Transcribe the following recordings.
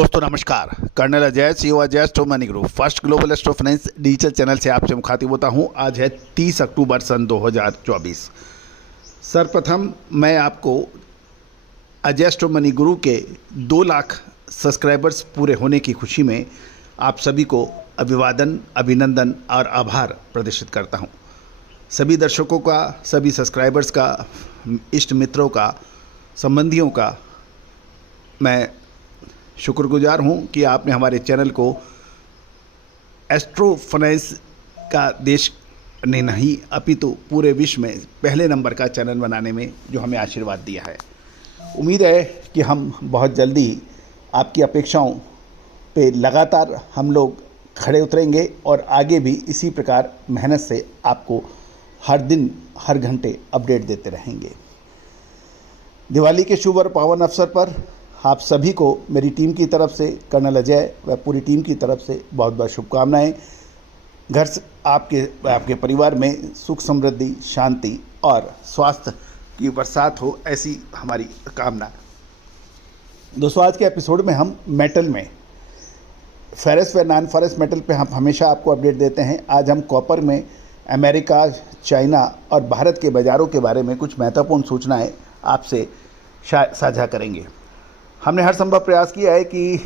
दोस्तों नमस्कार। Colonel Ajay CEO Ajay astro money group first global astro finance digital channel से आपसे मुखातिब होता हूं। आज है 30 अक्टूबर सन 2024। सर्वप्रथम मैं आपको अजय एस्ट्रो मनी गुरु के 2 लाख सब्सक्राइबर्स पूरे होने की खुशी में आप सभी को अभिवादन, अभिनंदन और आभार प्रदर्शित करता हूं। सभी दर्शकों का, सभी सब्सक्राइबर्स का, इष्ट मित्रों का, संबंधियों का मैं शुक्रगुजार हूं कि आपने हमारे चैनल को एस्ट्रो फाइनेंस का देश ने नहीं अपितु पूरे विश्व में पहले नंबर का चैनल बनाने में जो हमें आशीर्वाद दिया है। उम्मीद है कि हम बहुत जल्दी आपकी अपेक्षाओं पे लगातार हम लोग खड़े उतरेंगे और आगे भी इसी प्रकार मेहनत से आपको हर दिन हर घंटे अपडेट देते रहेंगे। दिवाली के शुभ और पावन अवसर पर आप सभी को मेरी टीम की तरफ से, कर्नल अजय व पूरी टीम की तरफ से बहुत बहुत शुभकामनाएं। घर से आपके परिवार में सुख, समृद्धि, शांति और स्वास्थ्य की बरसात हो, ऐसी हमारी कामना। दोस्तों, आज के एपिसोड में हम मेटल में फेरस व नॉन फेरस मेटल पे हम हमेशा आपको अपडेट देते हैं। आज हम कॉपर में अमेरिका, चाइना और भारत के बाज़ारों के बारे में कुछ महत्वपूर्ण सूचनाएं आपसे साझा करेंगे। हमने हर संभव प्रयास किया है कि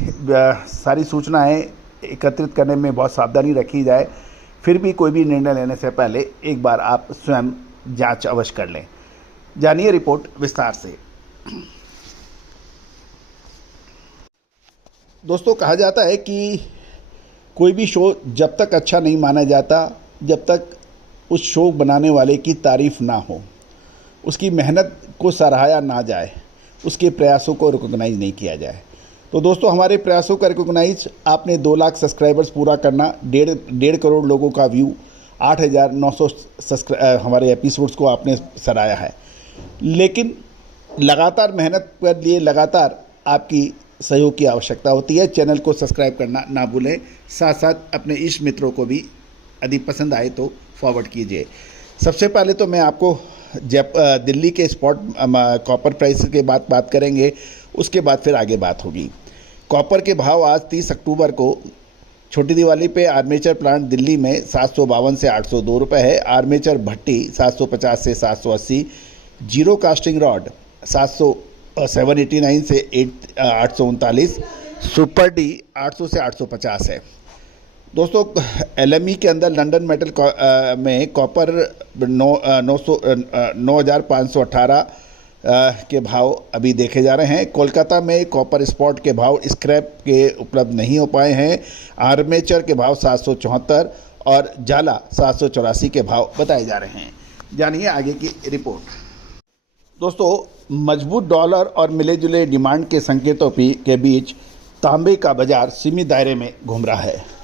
सारी सूचनाएं एकत्रित करने में बहुत सावधानी रखी जाए। फिर भी कोई भी निर्णय लेने से पहले एक बार आप स्वयं जांच अवश्य कर लें। जानिए रिपोर्ट विस्तार से। दोस्तों, कहा जाता है कि कोई भी शो जब तक अच्छा नहीं माना जाता जब तक उस शो बनाने वाले की तारीफ ना हो, उसकी मेहनत को सराहा ना जाए, उसके प्रयासों को रिकॉग्नाइज नहीं किया जाए। तो दोस्तों, हमारे प्रयासों का रिकॉग्नाइज आपने 2 लाख सब्सक्राइबर्स पूरा करना, 1.5 करोड़ लोगों का व्यू, 8,900 हमारे एपिसोड्स को आपने सराहा है। लेकिन लगातार मेहनत कर लिए लगातार आपकी सहयोग की आवश्यकता होती है। चैनल को सब्सक्राइब करना ना भूलें। साथ साथ अपने इष्ट मित्रों को भी यदि पसंद आए तो फॉरवर्ड कीजिए। सबसे पहले तो मैं आपको दिल्ली के स्पॉट कॉपर प्राइस के बात करेंगे, उसके बाद फिर आगे बात होगी। कॉपर के भाव आज 30 अक्टूबर को छोटी दिवाली पे आर्मेचर प्लांट दिल्ली में 752 से 802 रुपये है। आर्मेचर भट्टी 750 से 780, जीरो कास्टिंग रॉड 789 से 839, सुपर डी 800 से 850 है। दोस्तों, LME के अंदर लंदन मेटल में कॉपर 9,518 के भाव अभी देखे जा रहे हैं। कोलकाता में कॉपर स्पॉट के भाव स्क्रैप के उपलब्ध नहीं हो पाए हैं। आर्मेचर के भाव 774 और जाला 784 के भाव बताए जा रहे हैं। जानिए आगे की रिपोर्ट। दोस्तों, मजबूत डॉलर और मिले जुले डिमांड के संकेतों के बीच तांबे का बाजार सीमित दायरे में घूम रहा है।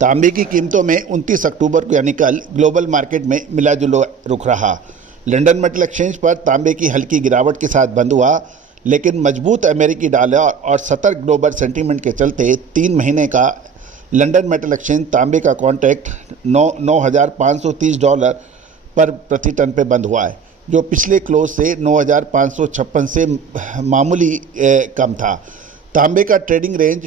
तांबे की कीमतों में 29 अक्टूबर को यानी कल ग्लोबल मार्केट में मिला जुला रुख रहा। लंदन मेटल एक्सचेंज पर तांबे की हल्की गिरावट के साथ बंद हुआ, लेकिन मजबूत अमेरिकी डॉलर और सतर्क ग्लोबल सेंटीमेंट के चलते 3 महीने का लंदन मेटल एक्सचेंज तांबे का कॉन्ट्रैक्ट $9,530 पर प्रति टन पर बंद हुआ है, जो पिछले क्लोज से 9,556 से मामूली कम था। तांबे का ट्रेडिंग रेंज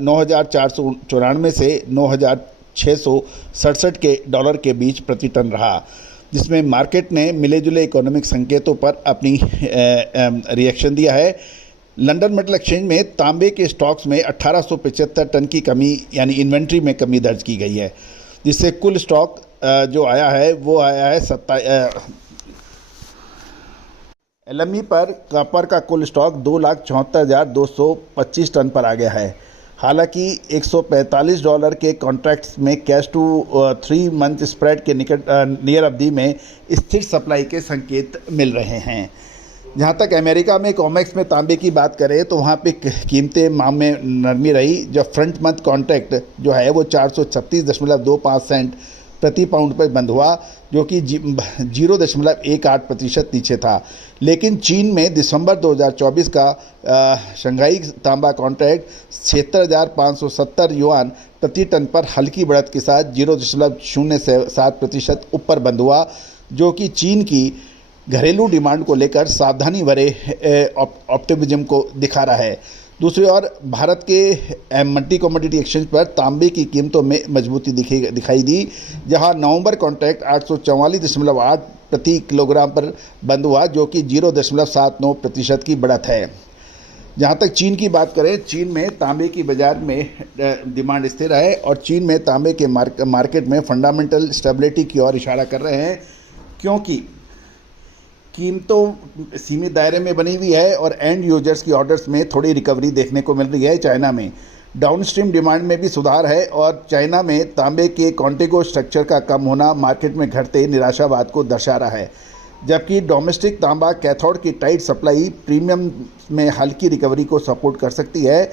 9,494 से 9,667 के डॉलर के बीच प्रति टन रहा, जिसमें मार्केट ने मिले जुले इकोनॉमिक संकेतों पर अपनी रिएक्शन दिया है। लंदन मेटल एक्सचेंज में तांबे के स्टॉक्स में 1875 टन की कमी यानी इन्वेंट्री में कमी दर्ज की गई है, जिससे कुल स्टॉक जो आया है वो आया है LME पर कॉपर का कुल स्टॉक 2,74,225 टन पर आ गया है। हालांकि $145 के कॉन्ट्रैक्ट्स में कैश टू 3 मंथ स्प्रेड के नियर अवधि में स्थिर सप्लाई के संकेत मिल रहे हैं। जहां तक अमेरिका में कॉमेक्स में तांबे की बात करें तो वहां पे कीमतें माह में नरमी रही। जो फ्रंट मंथ कॉन्ट्रैक्ट जो है वो 436.25 सेंट प्रति पाउंड पर बंद हुआ, जो कि 0.18% नीचे था। लेकिन चीन में दिसंबर 2024 का शंघाई तांबा कॉन्ट्रैक्ट 76,570 युआन प्रति टन पर हल्की बढ़त के साथ 0.07% ऊपर बंद हुआ, जो कि चीन की घरेलू डिमांड को लेकर सावधानी भरे ऑप्टिमिज्म को दिखा रहा है। दूसरी ओर भारत के मल्टी कमोडिटी एक्सचेंज पर तांबे की कीमतों में मजबूती दिखाई दी, जहां नवंबर कॉन्ट्रैक्ट 844.8 प्रति किलोग्राम पर बंद हुआ, जो कि 0.79% की बढ़त है। जहां तक चीन की बात करें, चीन में तांबे की बाजार में डिमांड स्थिर है और चीन में तांबे के मार्केट में फंडामेंटल स्टेबिलिटी की ओर इशारा कर रहे हैं, क्योंकि कीमतों सीमित दायरे में बनी हुई है और एंड यूजर्स की ऑर्डर्स में थोड़ी रिकवरी देखने को मिल रही है। चाइना में डाउनस्ट्रीम डिमांड में भी सुधार है और चाइना में तांबे के कॉन्टेगो स्ट्रक्चर का कम होना मार्केट में घटते निराशावाद को दर्शा रहा है, जबकि डोमेस्टिक तांबा कैथोड की टाइट सप्लाई प्रीमियम में हल्की रिकवरी को सपोर्ट कर सकती है।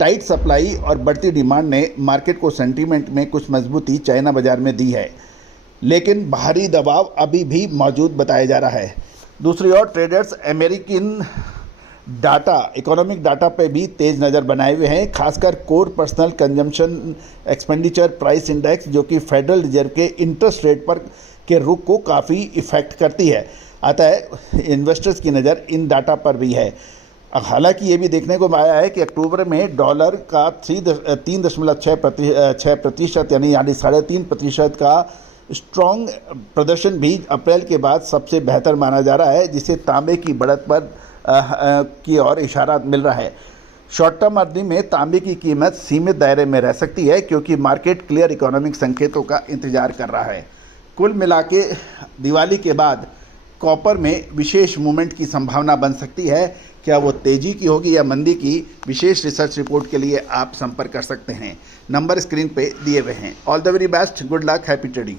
टाइट सप्लाई और बढ़ती डिमांड ने मार्केट को सेंटीमेंट में कुछ मजबूती चाइना बाजार में दी है, लेकिन बाहरी दबाव अभी भी मौजूद बताया जा रहा है। दूसरी ओर ट्रेडर्स अमेरिकन इकोनॉमिक डाटा पे भी तेज नज़र बनाए हुए हैं, खासकर core personal consumption expenditure price index, जो कि फेडरल रिजर्व के इंटरेस्ट रेट पर के रुख को काफ़ी इफ़ेक्ट करती है। अतः इन्वेस्टर्स की नज़र इन डाटा पर भी है। हालांकि ये भी देखने को आया है कि अक्टूबर में डॉलर का 3.6% यानी 3.5% का स्ट्रॉन्ग प्रदर्शन भी अप्रैल के बाद सबसे बेहतर माना जा रहा है, जिससे तांबे की बढ़त पर की ओर इशारा मिल रहा है। शॉर्ट टर्म अवधि में तांबे की कीमत सीमित दायरे में रह सकती है, क्योंकि मार्केट क्लियर इकोनॉमिक संकेतों का इंतजार कर रहा है। कुल मिला के दिवाली के बाद कॉपर में विशेष मूवमेंट की संभावना बन सकती है। क्या वो तेजी की होगी या मंदी की, विशेष रिसर्च रिपोर्ट के लिए आप संपर्क कर सकते हैं। नंबर स्क्रीन पे दिए हुए हैं। All the very best, good luck, happy trading.